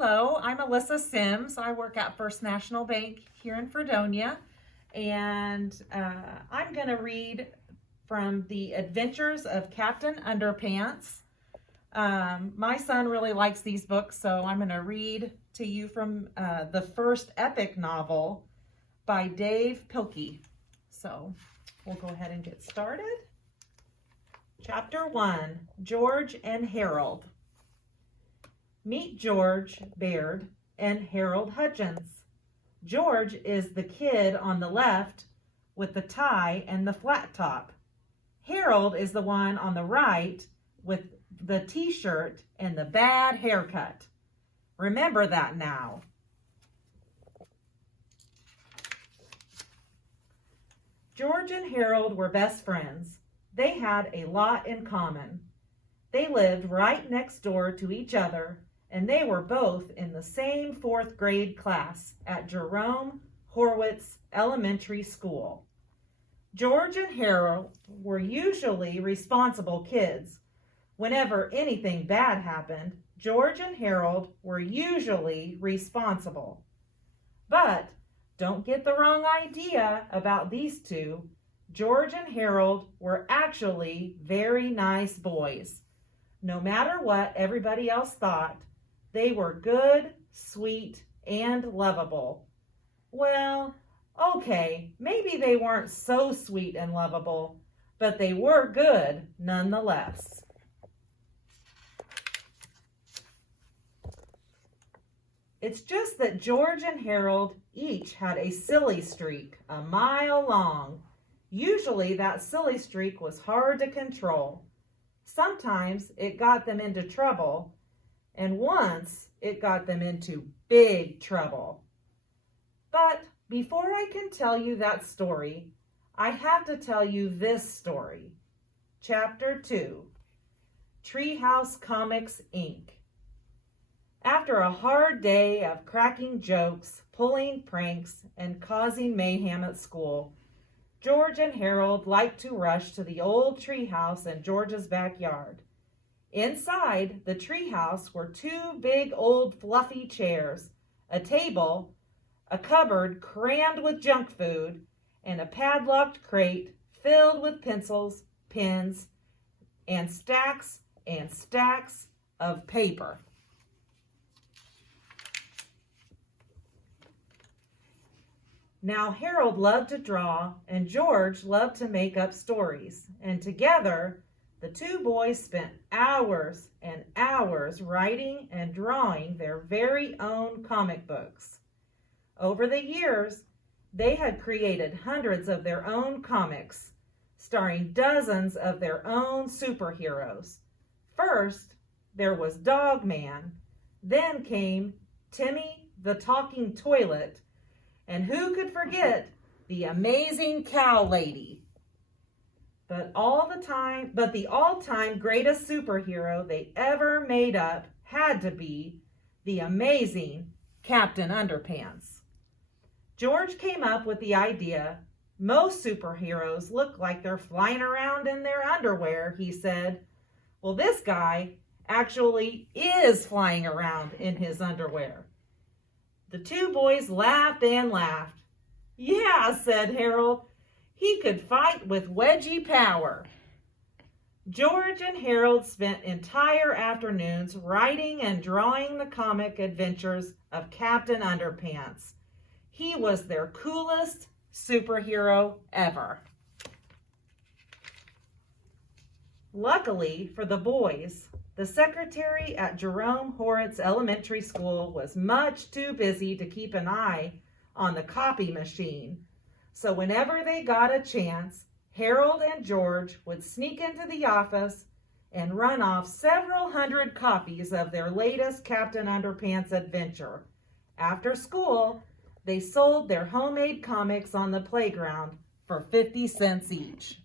Hello, I'm Alyssa Sims. I work at First National Bank here in Fredonia, and I'm going to read from The Adventures of Captain Underpants. My son really likes these books, so I'm going to read to you from the first epic novel by Dave Pilkey. So we'll go ahead and get started. Chapter 1, George and Harold. Meet George Baird and Harold Hutchins. George is the kid on the left with the tie and the flat top. Harold is the one on the right with the t-shirt and the bad haircut. Remember that now. George and Harold were best friends. They had a lot in common. They lived right next door to each other, and they were both in the same fourth grade class at Jerome Horwitz Elementary School. George and Harold were usually responsible kids. Whenever anything bad happened, George and Harold were usually responsible. But don't get the wrong idea about these two. George and Harold were actually very nice boys. No matter what everybody else thought, they were good, sweet, and lovable. Well, okay, maybe they weren't so sweet and lovable, but they were good nonetheless. It's just that George and Harold each had a silly streak a mile long. Usually that silly streak was hard to control. Sometimes it got them into trouble, and once it got them into big trouble. But before I can tell you that story, I have to tell you this story. Chapter 2, Treehouse Comics, Inc. After a hard day of cracking jokes, pulling pranks, and causing mayhem at school, George and Harold liked to rush to the old treehouse in George's backyard. Inside the treehouse were two big old fluffy chairs, a table, a cupboard crammed with junk food, and a padlocked crate filled with pencils, pens, and stacks of paper. Now Harold loved to draw and George loved to make up stories, and together the two boys spent hours and hours writing and drawing their very own comic books. Over the years, they had created hundreds of their own comics, starring dozens of their own superheroes. First, there was Dog Man, then came Timmy the Talking Toilet, and who could forget the Amazing Cow Lady? But the all-time greatest superhero they ever made up had to be the amazing Captain Underpants. George came up with the idea, most superheroes look like they're flying around in their underwear, he said. Well, this guy actually is flying around in his underwear. The two boys laughed and laughed. Yeah, said Harold, he could fight with wedgie power. George and Harold spent entire afternoons writing and drawing the comic adventures of Captain Underpants. He was their coolest superhero ever. Luckily for the boys, the secretary at Jerome Horwitz Elementary School was much too busy to keep an eye on the copy machine. So whenever they got a chance, Harold and George would sneak into the office and run off several hundred copies of their latest Captain Underpants adventure. After school, they sold their homemade comics on the playground for 50 cents each.